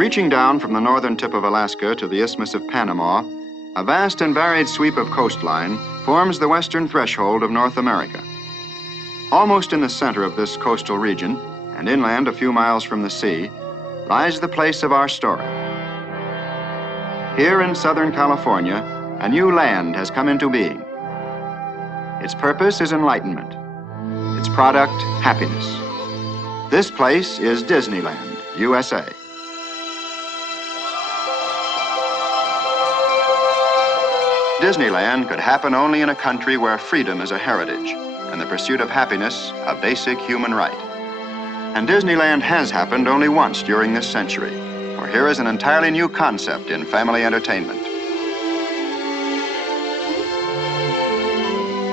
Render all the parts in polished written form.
Reaching down from the northern tip of Alaska to the Isthmus of Panama, a vast and varied sweep of coastline forms the western threshold of North America. Almost in the center of this coastal region, and inland a few miles from the sea, lies the place of our story. Here in Southern California, a new land has come into being. Its purpose is enlightenment. Its product, happiness. This place is Disneyland, USA. Disneyland could happen only in a country where freedom is a heritage and the pursuit of happiness a basic human right. And Disneyland has happened only once during this century, for here is an entirely new concept in family entertainment.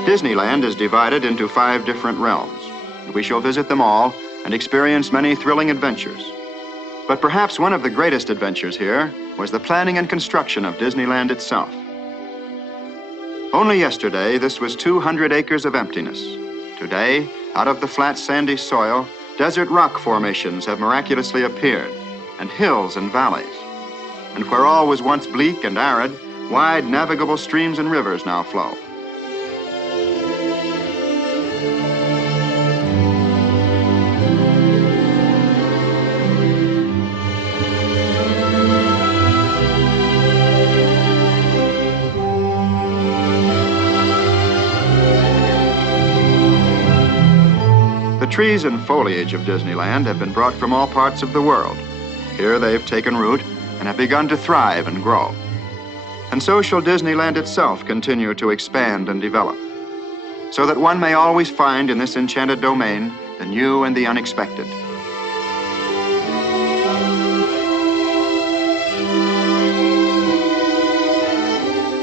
Disneyland is divided into 5 different realms. We shall visit them all and experience many thrilling adventures. But perhaps one of the greatest adventures here was the planning and construction of Disneyland itself. Only yesterday, this was 200 acres of emptiness. Today, out of the flat sandy soil, desert rock formations have miraculously appeared, and hills and valleys. And where all was once bleak and arid, wide navigable streams and rivers now flow. The trees and foliage of Disneyland have been brought from all parts of the world. Here they've taken root and have begun to thrive and grow. And so shall Disneyland itself continue to expand and develop, so that one may always find in this enchanted domain the new and the unexpected.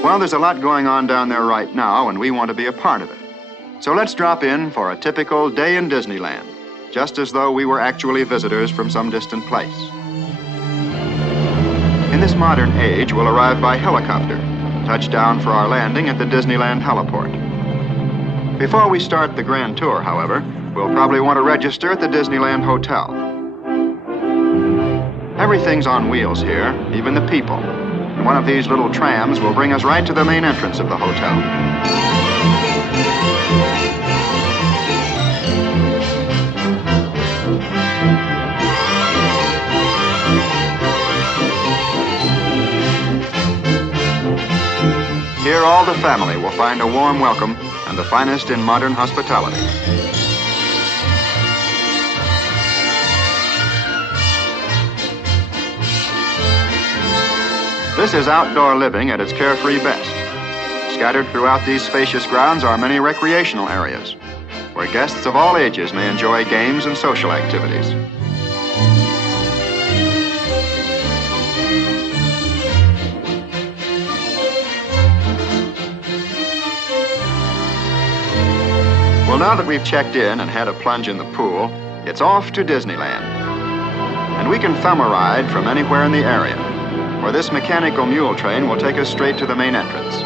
Well, there's a lot going on down there right now, and we want to be a part of it. So let's drop in for a typical day in Disneyland, just as though we were actually visitors from some distant place. In this modern age, we'll arrive by helicopter, touch down for our landing at the Disneyland heliport. Before we start the grand tour, however, we'll probably want to register at the Disneyland Hotel. Everything's on wheels here, even the people. And one of these little trams will bring us right to the main entrance of the hotel. Here, all the family will find a warm welcome and the finest in modern hospitality. This is outdoor living at its carefree best. Scattered throughout these spacious grounds are many recreational areas, where guests of all ages may enjoy games and social activities. Well, now that we've checked in and had a plunge in the pool, it's off to Disneyland. And we can thumb a ride from anywhere in the area, where this mechanical mule train will take us straight to the main entrance.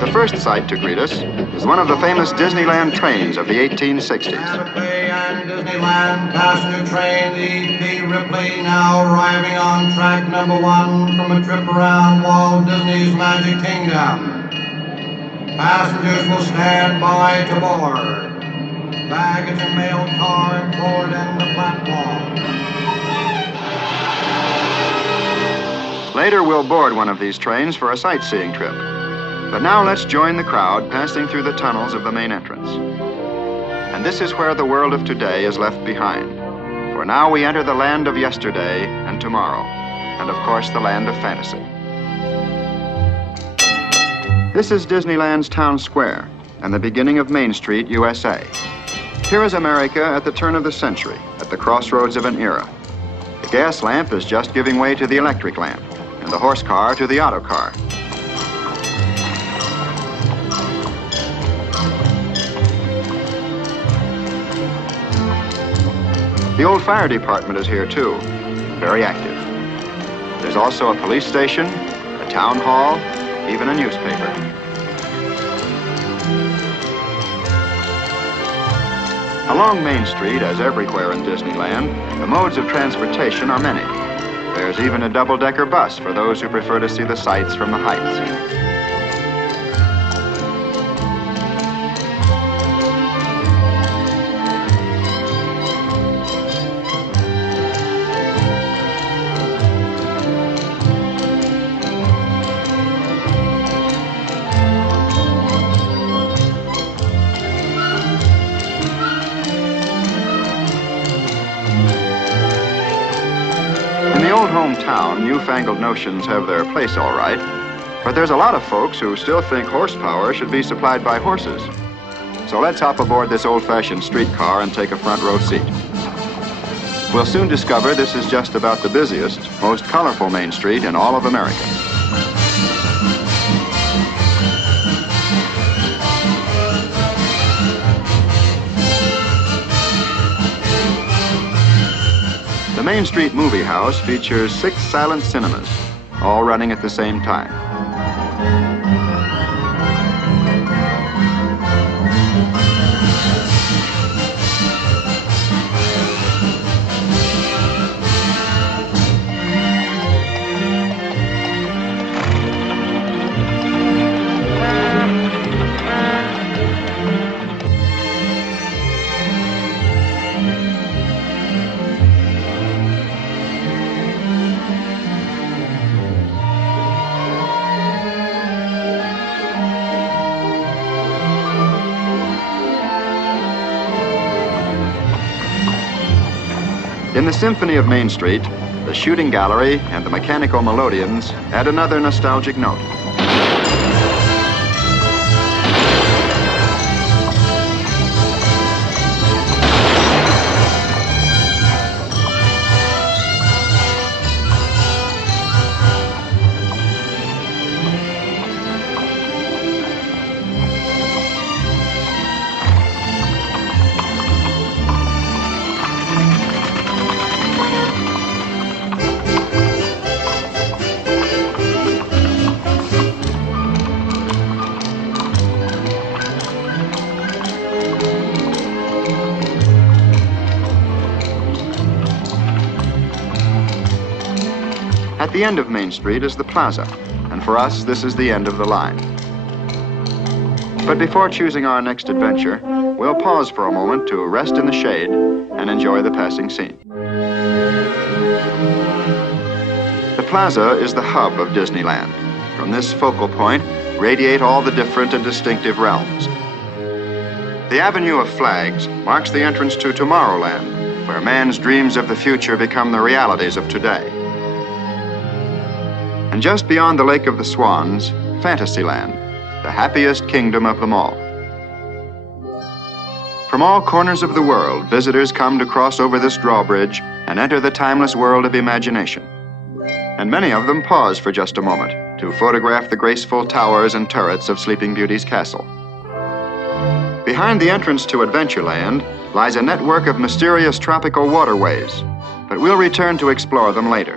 The first sight to greet us is one of the famous Disneyland trains of the 1860s. And Disneyland passenger train, the EP Ripley, now arriving on track number 1 from a trip around Walt Disney's Magic Kingdom. Passengers will stand by to board. Baggage and mail car board and the platform. Later, we'll board one of these trains for a sightseeing trip. But now let's join the crowd passing through the tunnels of the main entrance. And this is where the world of today is left behind. For now we enter the land of yesterday and tomorrow, and of course the land of fantasy. This is Disneyland's town square and the beginning of Main Street, USA. Here is America at the turn of the century, at the crossroads of an era. The gas lamp is just giving way to the electric lamp, and the horse car to the auto car. The old fire department is here too, very active. There's also a police station, a town hall, even a newspaper. Along Main Street, as everywhere in Disneyland, the modes of transportation are many. There's even a double-decker bus for those who prefer to see the sights from the heights. In the old hometown, newfangled notions have their place all right, but there's a lot of folks who still think horsepower should be supplied by horses. So let's hop aboard this old-fashioned streetcar and take a front row seat. We'll soon discover this is just about the busiest, most colorful Main Street in all of America. The Main Street Movie House features 6 silent cinemas, all running at the same time. In the Symphony of Main Street, the shooting gallery and the mechanical melodeons add another nostalgic note. At the end of Main Street is the plaza, and for us, this is the end of the line. But before choosing our next adventure, we'll pause for a moment to rest in the shade and enjoy the passing scene. The plaza is the hub of Disneyland. From this focal point, radiate all the different and distinctive realms. The Avenue of Flags marks the entrance to Tomorrowland, where man's dreams of the future become the realities of today. And just beyond the Lake of the Swans, Fantasyland, the happiest kingdom of them all. From all corners of the world, visitors come to cross over this drawbridge and enter the timeless world of imagination. And many of them pause for just a moment to photograph the graceful towers and turrets of Sleeping Beauty's castle. Behind the entrance to Adventureland lies a network of mysterious tropical waterways, but we'll return to explore them later.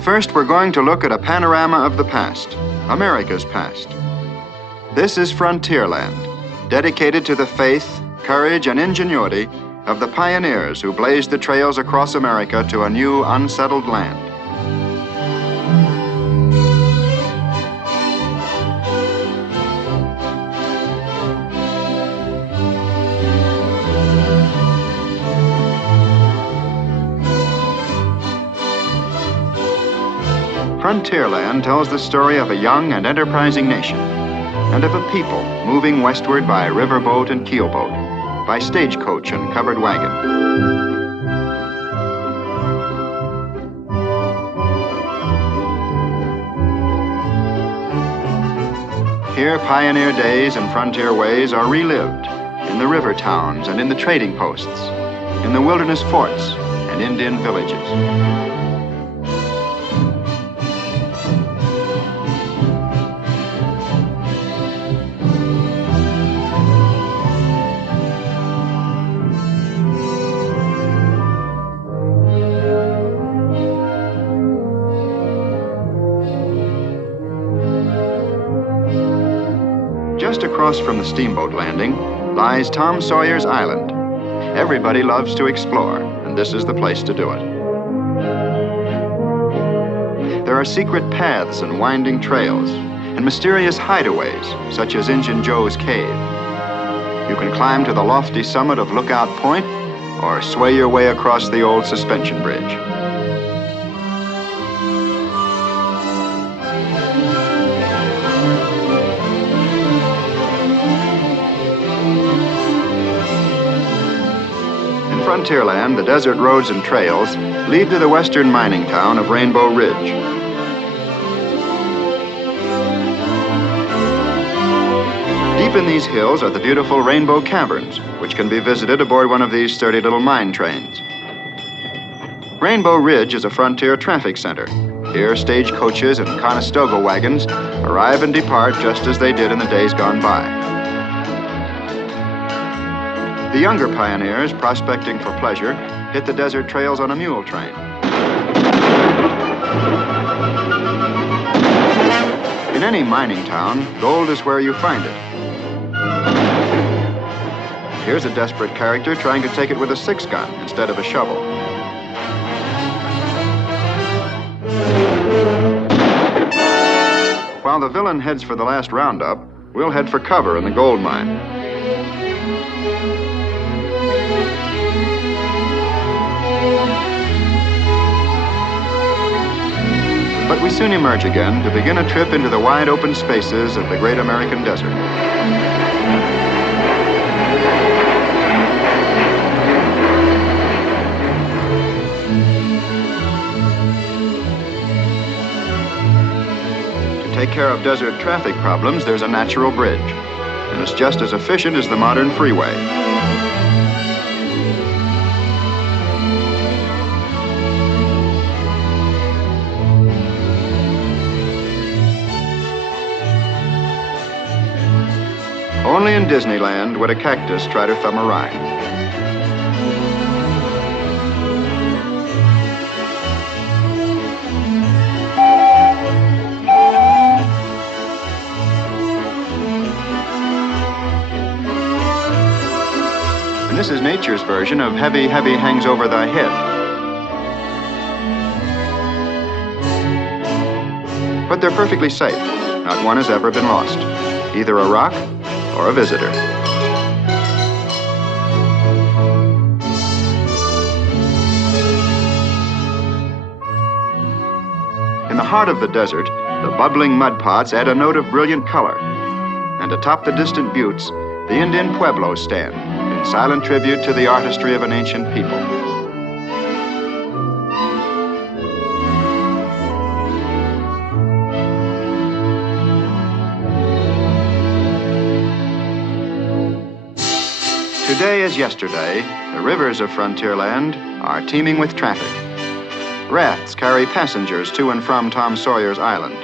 First, we're going to look at a panorama of the past, America's past. This is Frontierland, dedicated to the faith, courage, and ingenuity of the pioneers who blazed the trails across America to a new, unsettled land. Frontierland tells the story of a young and enterprising nation, and of a people moving westward by riverboat and keelboat, by stagecoach and covered wagon. Here, pioneer days and frontier ways are relived in the river towns and in the trading posts, in the wilderness forts and Indian villages. Just across from the steamboat landing, lies Tom Sawyer's Island. Everybody loves to explore, and this is the place to do it. There are secret paths and winding trails, and mysterious hideaways, such as Injun Joe's Cave. You can climb to the lofty summit of Lookout Point, or sway your way across the old suspension bridge. Frontierland, the desert roads and trails lead to the western mining town of Rainbow Ridge. Deep in these hills are the beautiful Rainbow Caverns, which can be visited aboard one of these sturdy little mine trains. Rainbow Ridge is a frontier traffic center. Here, stagecoaches and Conestoga wagons arrive and depart just as they did in the days gone by. The younger pioneers, prospecting for pleasure, hit the desert trails on a mule train. In any mining town, gold is where you find it. Here's a desperate character trying to take it with a 6-gun instead of a shovel. While the villain heads for the last roundup, we'll head for cover in the gold mine. But we soon emerge again to begin a trip into the wide open spaces of the great American desert. To take care of desert traffic problems, there's a natural bridge, and it's just as efficient as the modern freeway. Only in Disneyland would a cactus try to thumb a ride. And this is nature's version of Heavy, Heavy Hangs Over Thy Head. But they're perfectly safe. Not one has ever been lost. Either a rock or a visitor. In the heart of the desert, the bubbling mud pots add a note of brilliant color. And atop the distant buttes, the Indian pueblos stand in silent tribute to the artistry of an ancient people. Today as yesterday, the rivers of Frontierland are teeming with traffic. Rafts carry passengers to and from Tom Sawyer's Island.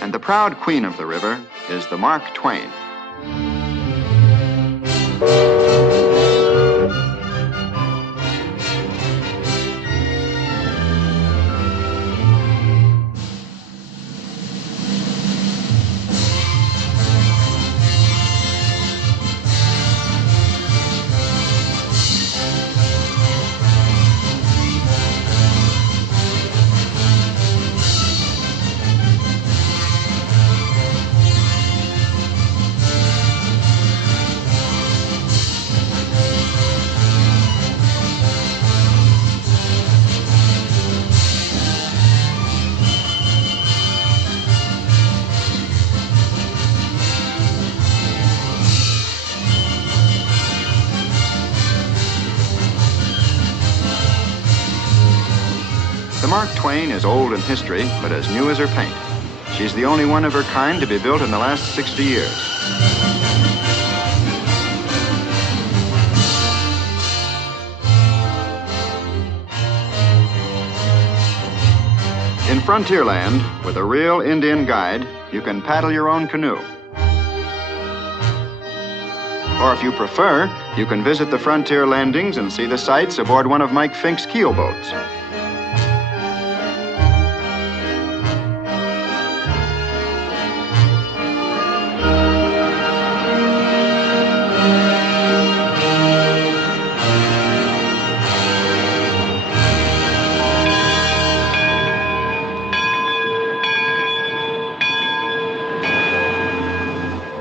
And the proud queen of the river is the Mark Twain. The Mark Twain is old in history, but as new as her paint. She's the only one of her kind to be built in the last 60 years. In Frontierland, with a real Indian guide, you can paddle your own canoe. Or if you prefer, you can visit the frontier landings and see the sights aboard one of Mike Fink's keel boats.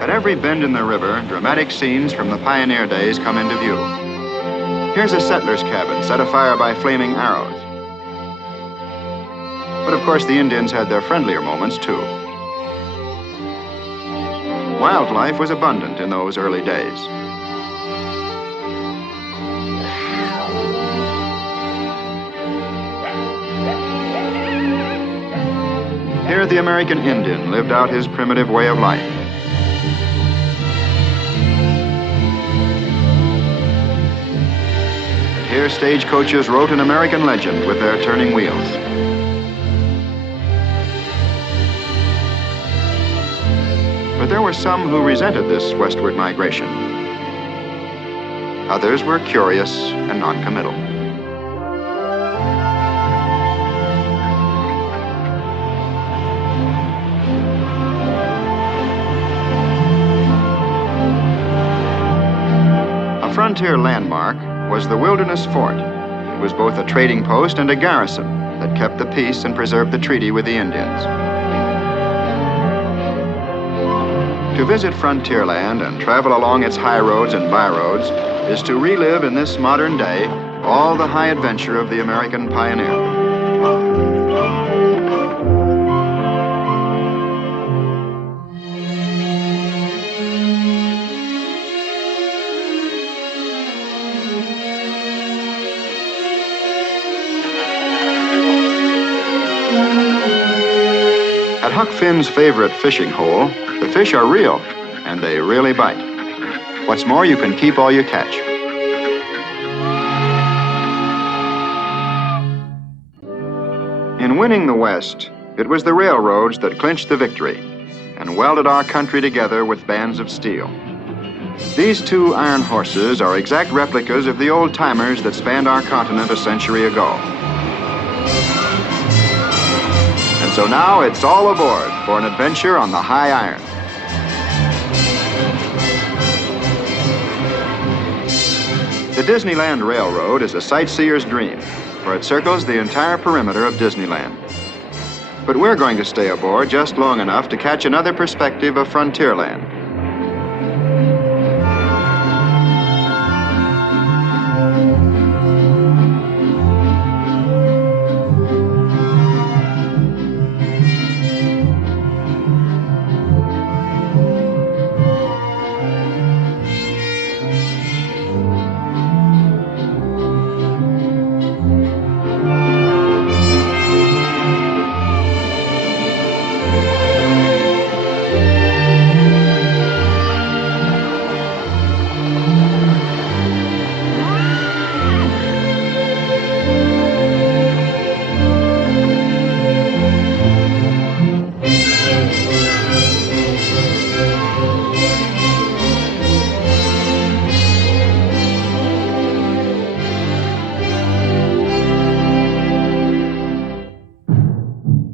At every bend in the river, dramatic scenes from the pioneer days come into view. Here's a settler's cabin set afire by flaming arrows. But of course, the Indians had their friendlier moments, too. Wildlife was abundant in those early days. Here, the American Indian lived out his primitive way of life. And here, stagecoaches wrote an American legend with their turning wheels. But there were some who resented this westward migration. Others were curious and noncommittal. A frontier landmark was the Wilderness Fort. It was both a trading post and a garrison that kept the peace and preserved the treaty with the Indians. To visit frontierland and travel along its high roads and byroads is to relive in this modern day all the high adventure of the American pioneer. At Huck Finn's favorite fishing hole, the fish are real, and they really bite. What's more, you can keep all you catch. In winning the West, it was the railroads that clinched the victory and welded our country together with bands of steel. These two iron horses are exact replicas of the old-timers that spanned our continent a century ago. And so now it's all aboard for an adventure on the high iron. The Disneyland Railroad is a sightseer's dream, for it circles the entire perimeter of Disneyland. But we're going to stay aboard just long enough to catch another perspective of Frontierland.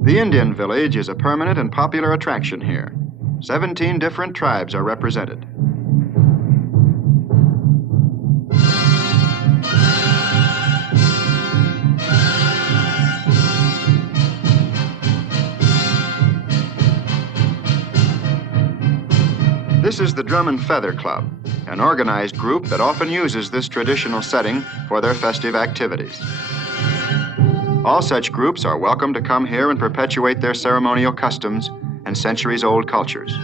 The Indian Village is a permanent and popular attraction here. 17 different tribes are represented. This is the Drum and Feather Club, an organized group that often uses this traditional setting for their festive activities. All such groups are welcome to come here and perpetuate their ceremonial customs and centuries-old cultures.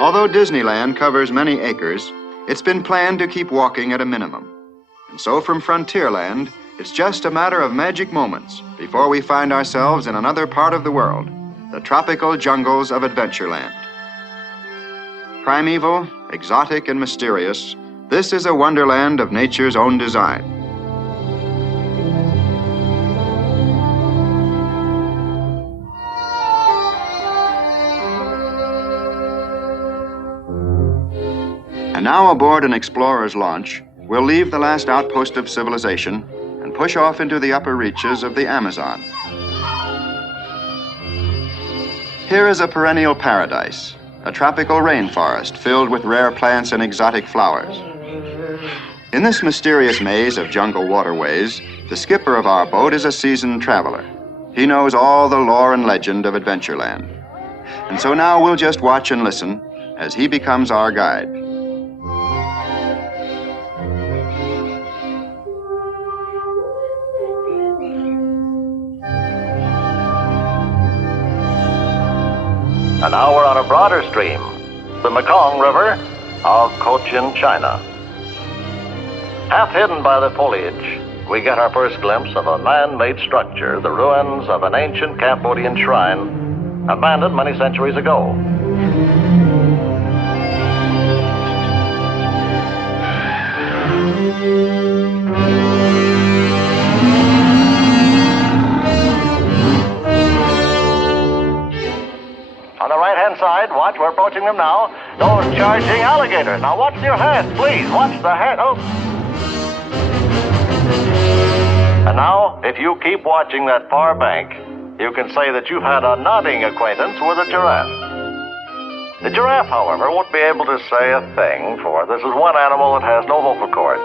Although Disneyland covers many acres, it's been planned to keep walking at a minimum. And so from Frontierland, it's just a matter of magic moments before we find ourselves in another part of the world, the tropical jungles of Adventureland. Primeval, exotic, and mysterious, this is a wonderland of nature's own design. And now aboard an explorer's launch, we'll leave the last outpost of civilization and push off into the upper reaches of the Amazon. Here is a perennial paradise, a tropical rainforest filled with rare plants and exotic flowers. In this mysterious maze of jungle waterways, the skipper of our boat is a seasoned traveler. He knows all the lore and legend of Adventureland. And so now we'll just watch and listen as he becomes our guide. And now we're on a broader stream, the Mekong River of Cochin, China. Half hidden by the foliage, we get our first glimpse of a man-made structure, the ruins of an ancient Cambodian shrine, abandoned many centuries ago. On the right-hand side, watch, we're approaching them now. Those charging alligators. Now watch your hands, please. Watch the hand. Oh. And now, if you keep watching that far bank, you can say that you've had a nodding acquaintance with a giraffe. The giraffe, however, won't be able to say a thing, for this is one animal that has no vocal cords.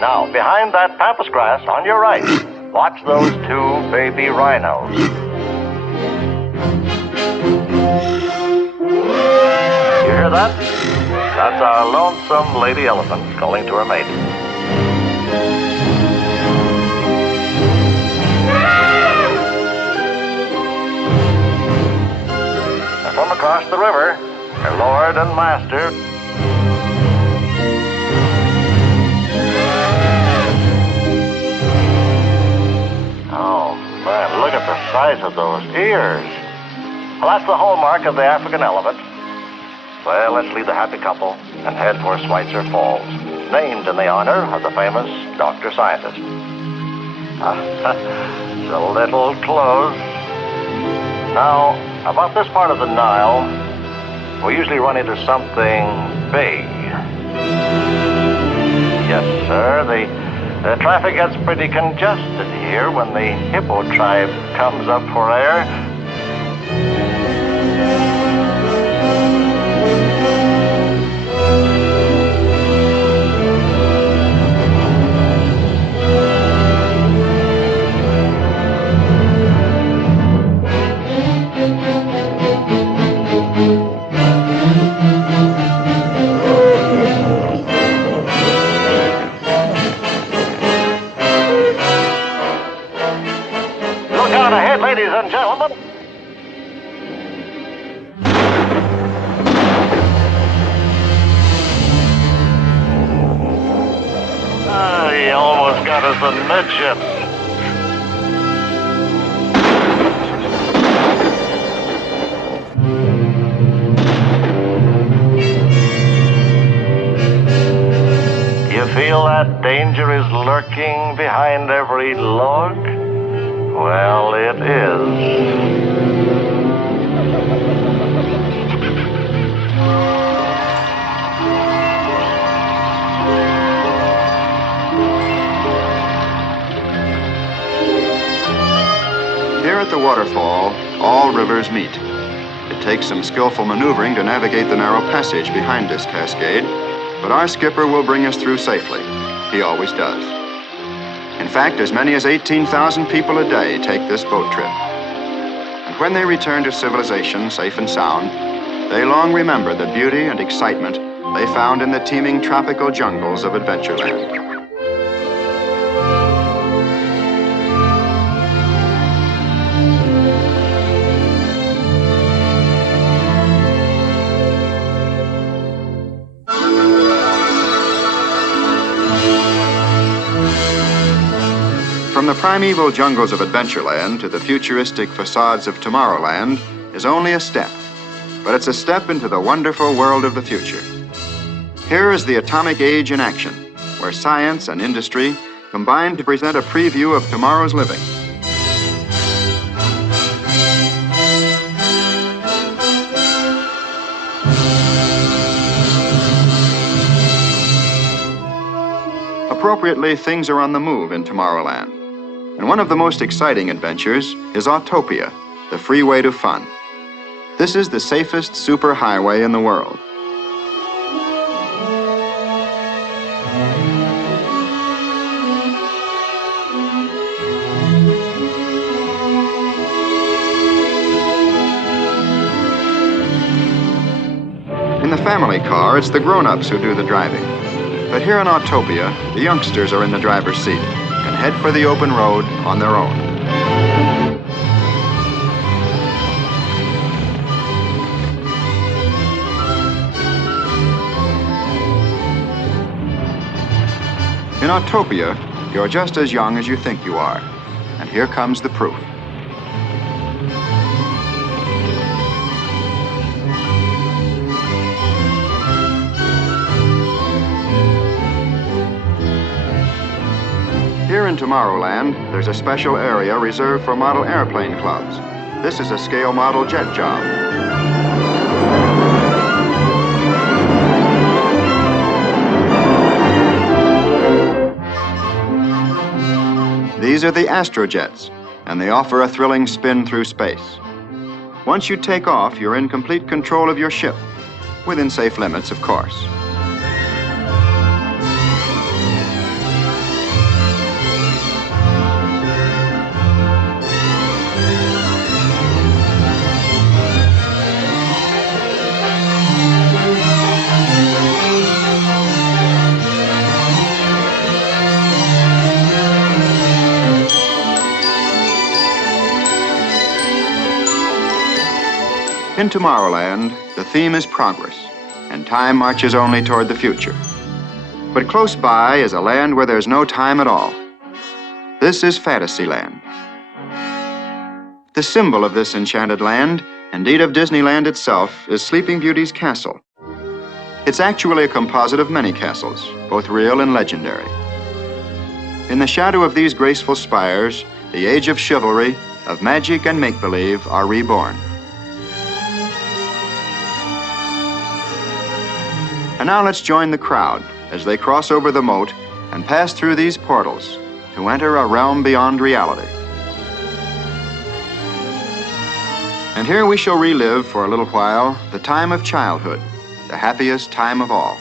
Now, behind that pampas grass on your right, watch those two baby rhinos. You hear that? That's our lonesome lady elephant calling to her mate. And from across the river, her lord and master. Oh, man, look at the size of those ears. Well, that's the hallmark of the African elephant. Well, let's leave the happy couple and head for Schweitzer Falls, named in the honor of the famous doctor scientist. It's a little close. Now, about this part of the Nile, we usually run into something big. Yes, sir, the traffic gets pretty congested here when the hippo tribe comes up for air. Ladies and gentlemen. He almost got us amidships. You feel that danger is lurking behind every log? Well, it is. Here at the waterfall, all rivers meet. It takes some skillful maneuvering to navigate the narrow passage behind this cascade, but our skipper will bring us through safely. He always does. In fact, as many as 18,000 people a day take this boat trip. And when they return to civilization safe and sound, they long remember the beauty and excitement they found in the teeming tropical jungles of Adventureland. From the primeval jungles of Adventureland to the futuristic facades of Tomorrowland is only a step, but it's a step into the wonderful world of the future. Here is the atomic age in action, where science and industry combine to present a preview of tomorrow's living. Appropriately, things are on the move in Tomorrowland. And one of the most exciting adventures is Autopia, the freeway to fun. This is the safest superhighway in the world. In the family car, it's the grown-ups who do the driving. But here in Autopia, the youngsters are in the driver's seat and head for the open road on their own. In Autopia, you're just as young as you think you are. And here comes the proof. Here in Tomorrowland, there's a special area reserved for model airplane clubs. This is a scale model jet job. These are the Astrojets, and they offer a thrilling spin through space. Once you take off, you're in complete control of your ship, within safe limits, of course. In Tomorrowland, the theme is progress, and time marches only toward the future. But close by is a land where there's no time at all. This is Fantasyland. The symbol of this enchanted land, indeed of Disneyland itself, is Sleeping Beauty's castle. It's actually a composite of many castles, both real and legendary. In the shadow of these graceful spires, the age of chivalry, of magic and make-believe are reborn. And now let's join the crowd as they cross over the moat and pass through these portals to enter a realm beyond reality. And here we shall relive for a little while the time of childhood, the happiest time of all.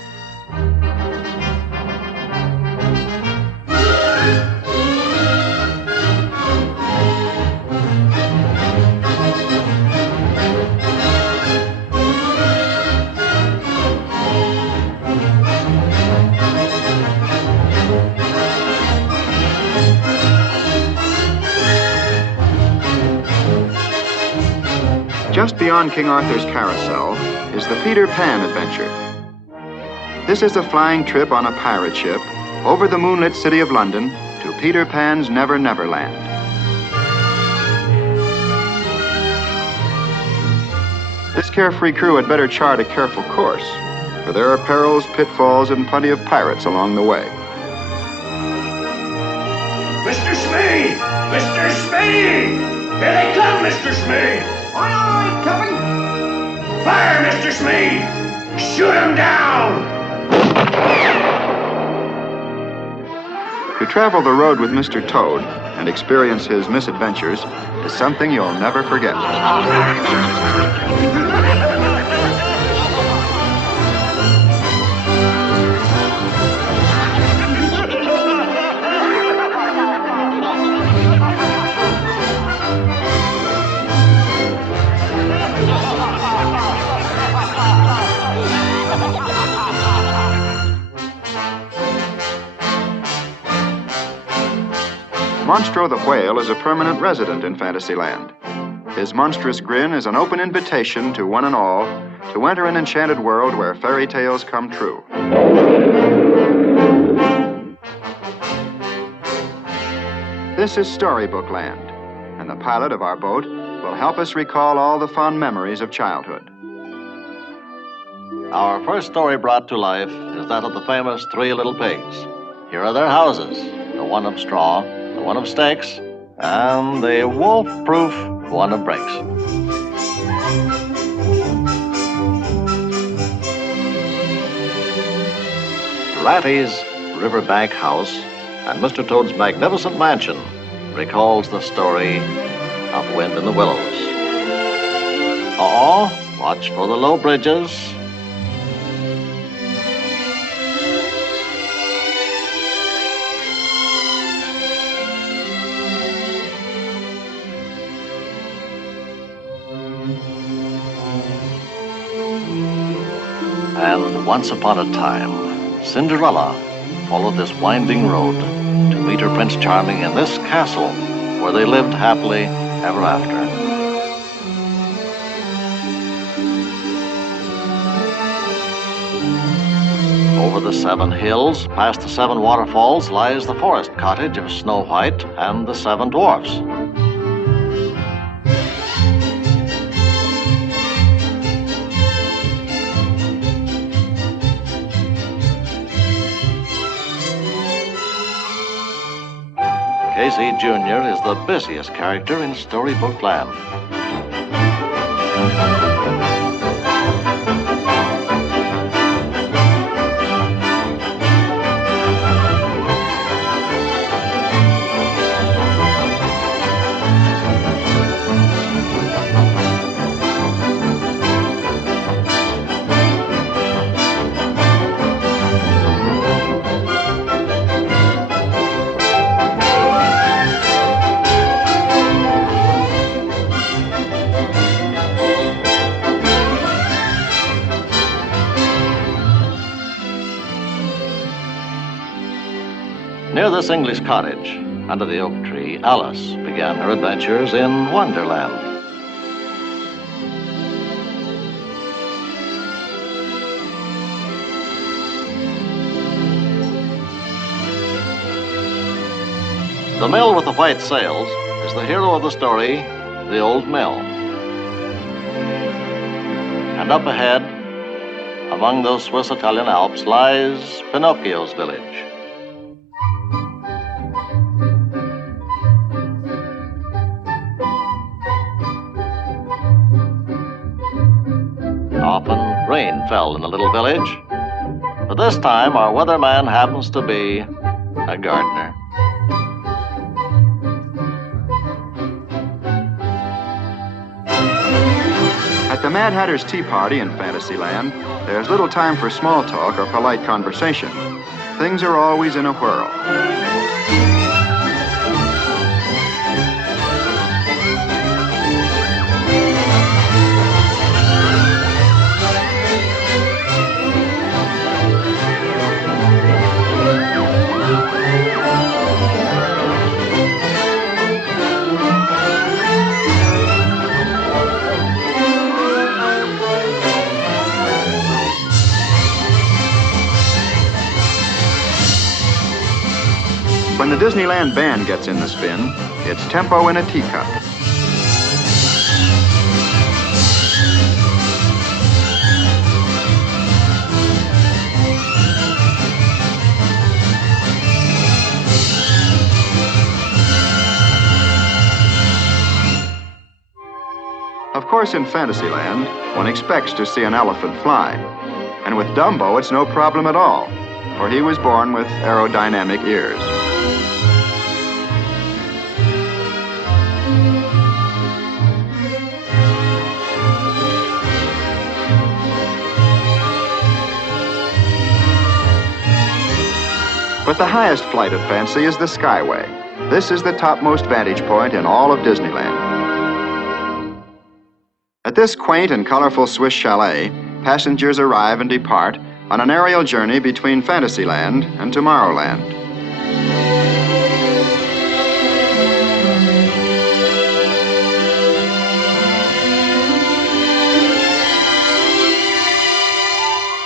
Just beyond King Arthur's Carousel is the Peter Pan adventure. This is a flying trip on a pirate ship over the moonlit city of London to Peter Pan's Never Never Land. This carefree crew had better chart a careful course, for there are perils, pitfalls, and plenty of pirates along the way. Mr. Smee! Mr. Smee! Here they come, Mr. Smee! Aye, aye, Captain. Fire, Mr. Smee! Shoot him down! To travel the road with Mr. Toad and experience his misadventures is something you'll never forget. Monstro the Whale is a permanent resident in Fantasyland. His monstrous grin is an open invitation to one and all to enter an enchanted world where fairy tales come true. This This is Storybook Land, and the pilot of our boat will help us recall all the fond memories of childhood. Our first story brought to life is that of the famous Three Little Pigs. Here are their houses, the one of straw, the one of stakes, and the wolf-proof one of bricks. Ratty's riverbank house and Mr. Toad's magnificent mansion recalls the story of Wind in the Willows. Watch for the low bridges. And once upon a time, Cinderella followed this winding road to meet her Prince Charming in this castle where they lived happily ever after. Over the 7 hills, past the 7 waterfalls, lies the forest cottage of Snow White and the 7 dwarfs. Casey Jr. is the busiest character in Storybook Land. Near this English cottage, under the oak tree, Alice began her adventures in Wonderland. The mill with the white sails is the hero of the story, the old mill. And up ahead, among those Swiss-Italian Alps, lies Pinocchio's village. Often rain fell in the little village, but this time our weatherman happens to be a gardener. At the Mad Hatter's Tea Party in Fantasyland, there's little time for small talk or polite conversation. Things are always in a whirl. When the Disneyland band gets in the spin, it's tempo in a teacup. Of course, in Fantasyland, one expects to see an elephant fly. And with Dumbo, it's no problem at all, for he was born with aerodynamic ears. But the highest flight of fancy is the Skyway. This is the topmost vantage point in all of Disneyland. At this quaint and colorful Swiss chalet, passengers arrive and depart on an aerial journey between Fantasyland and Tomorrowland.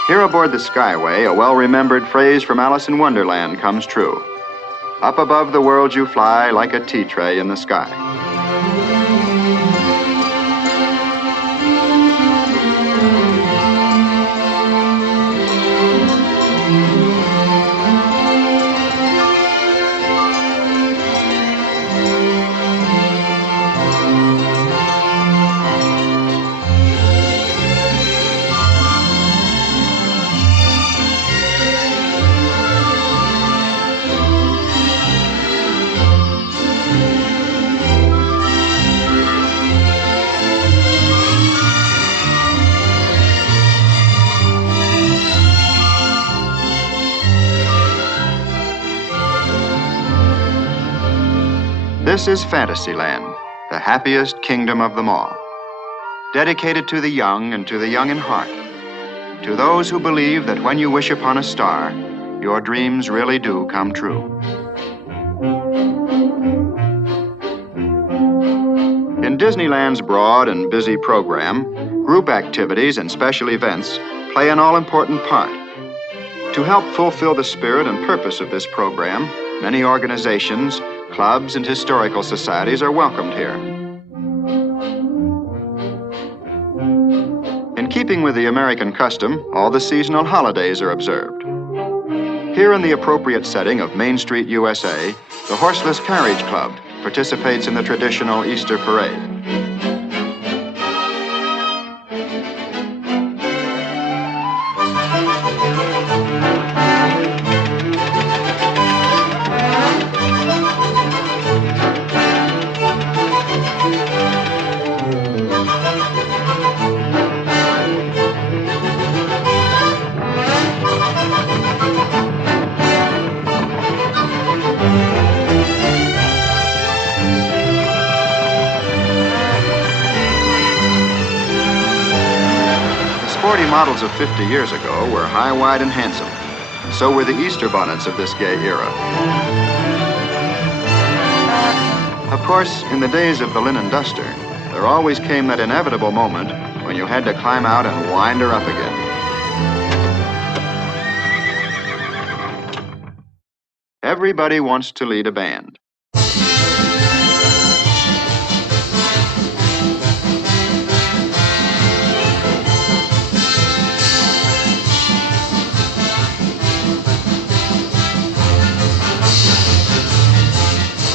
Here aboard the Skyway, a well-remembered phrase from Alice in Wonderland comes true. Up above the world you fly like a tea tray in the sky. This is Fantasyland, the happiest kingdom of them all. Dedicated to the young and to the young in heart. To those who believe that when you wish upon a star, your dreams really do come true. In Disneyland's broad and busy program, group activities and special events play an all-important part. To help fulfill the spirit and purpose of this program, many organizations, clubs, and historical societies are welcomed here. In keeping with the American custom, all the seasonal holidays are observed. Here in the appropriate setting of Main Street, USA, the Horseless Carriage Club participates in the traditional Easter parade. Sporty models of 50 years ago were high, wide, and handsome. So were the Easter bonnets of this gay era. Of course, in the days of the linen duster, there always came that inevitable moment when you had to climb out and wind her up again. Everybody wants to lead a band.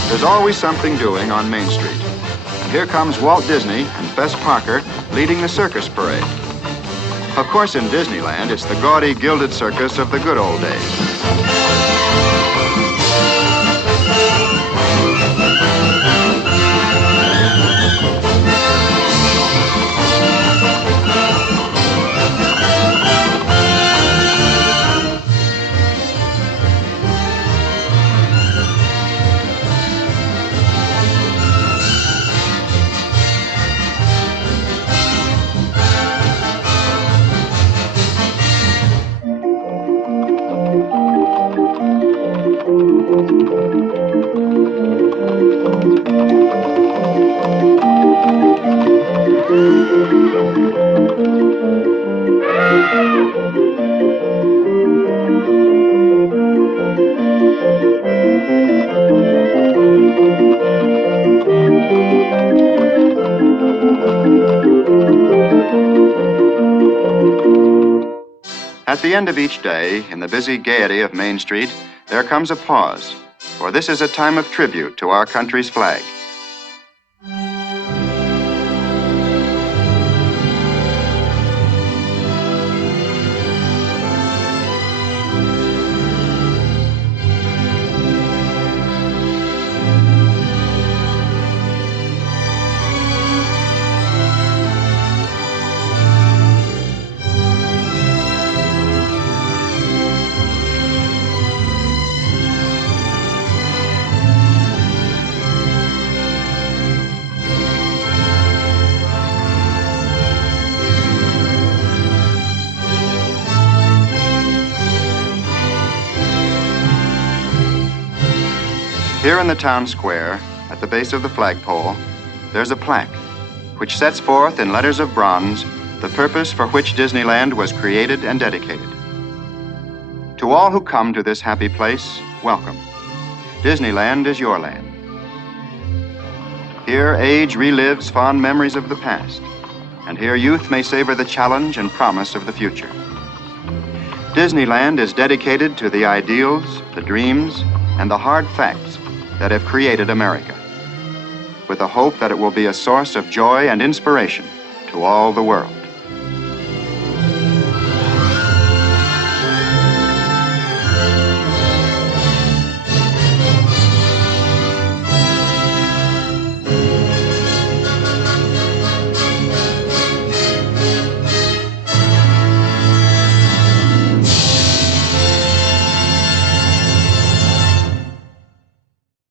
There's always something doing on Main Street. And here comes Walt Disney and Fess Parker leading the circus parade. Of course, in Disneyland, it's the gaudy, gilded circus of the good old days. At the end of each day, in the busy gaiety of Main Street, there comes a pause, for this is a time of tribute to our country's flag. Here in the town square, at the base of the flagpole, there's a plaque which sets forth in letters of bronze the purpose for which Disneyland was created and dedicated. To all who come to this happy place, welcome. Disneyland is your land. Here, age relives fond memories of the past, and here youth may savor the challenge and promise of the future. Disneyland is dedicated to the ideals, the dreams, and the hard facts that have created America, with the hope that it will be a source of joy and inspiration to all the world.